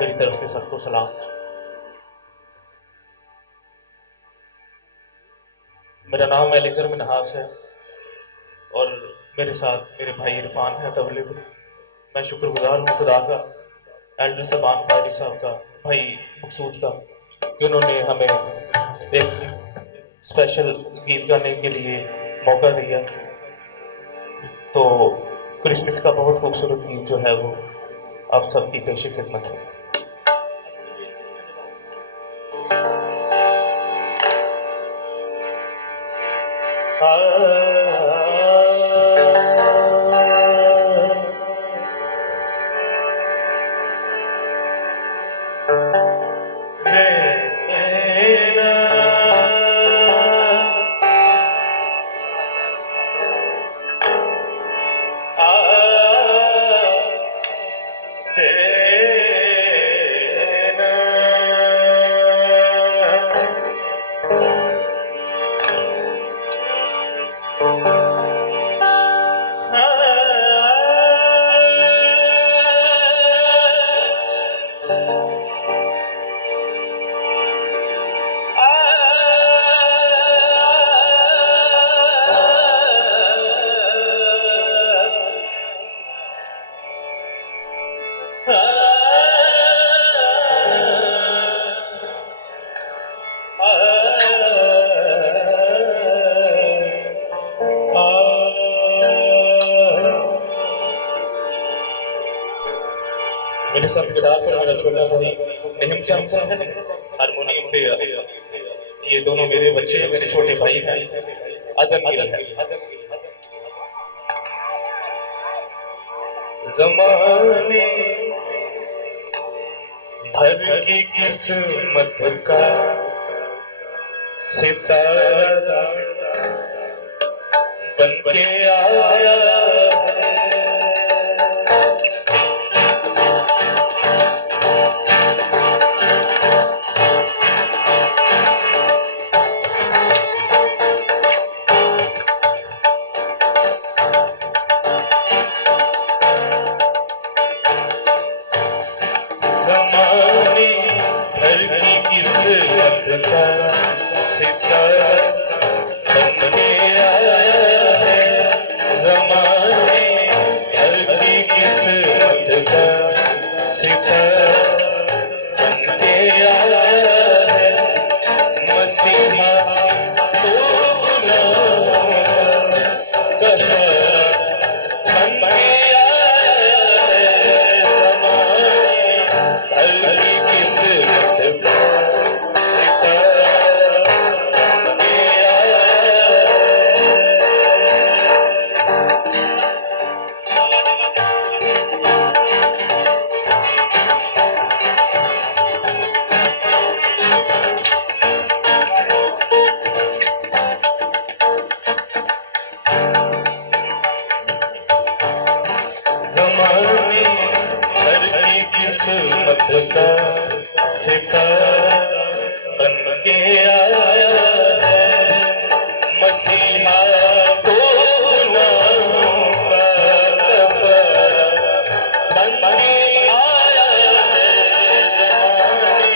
मेरी तरफ से सबको सलाम। मेरा नाम एलिजर मिनहास है और मेरे साथ मेरे भाई इरफान है तबले पे। मैं शुक्रगुजार हूँ खुदा का, एल्डर सबान कारी साहब का, भाई मकसूद का, कि उन्होंने हमें एक स्पेशल गीत गाने के लिए मौका दिया। तो क्रिसमस का बहुत खूबसूरत गीत जो है वो आप सबकी पेश खिदमत है। मेरे साथ गिटार पर मेरा छोटा भाई नेहम साहब है, हारमोनियम पे ये दोनों मेरे बच्चे मेरे छोटे भाई हैं, अदम गिल है। ज़माने भर की किस्मत का सितारा बन के आया ज़माने भर की किस्मत का सितारा बन के आया है। ज़माने भर की किस्मत का सितारा बन के आया है। मसीहा तो गुनाहों का कफ़ारा बन के ज़माने भर की किस्मत का सितारा बन के आया है। मसीहा को गुनाहों का कफ़ारा बन के आया है। ज़माने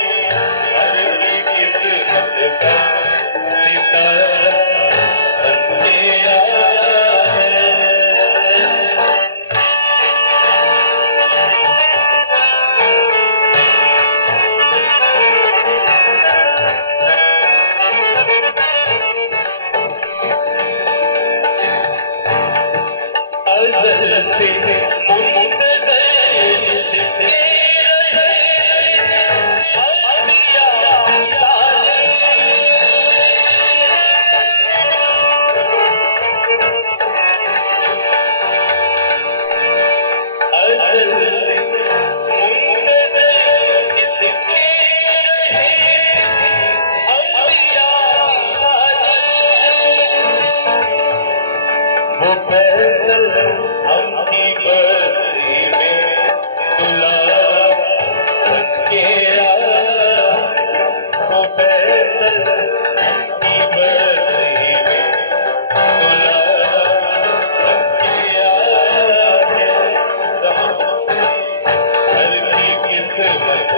भर की किस्मत का सितारा बन के आया है। अज़ल से मुंतज़र जिससे रहे अंबिया साले, अज़ल से मुंतज़र जिससे रहे अंबिया साले। वो पैदल हमकी बस्ती में दुलारा बन के आया। वो पैदल हमकी बस्ती में दुलारा बन के आया है। ज़माने भर की किस्मत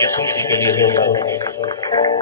यीशु मसीह के लिए जोरदार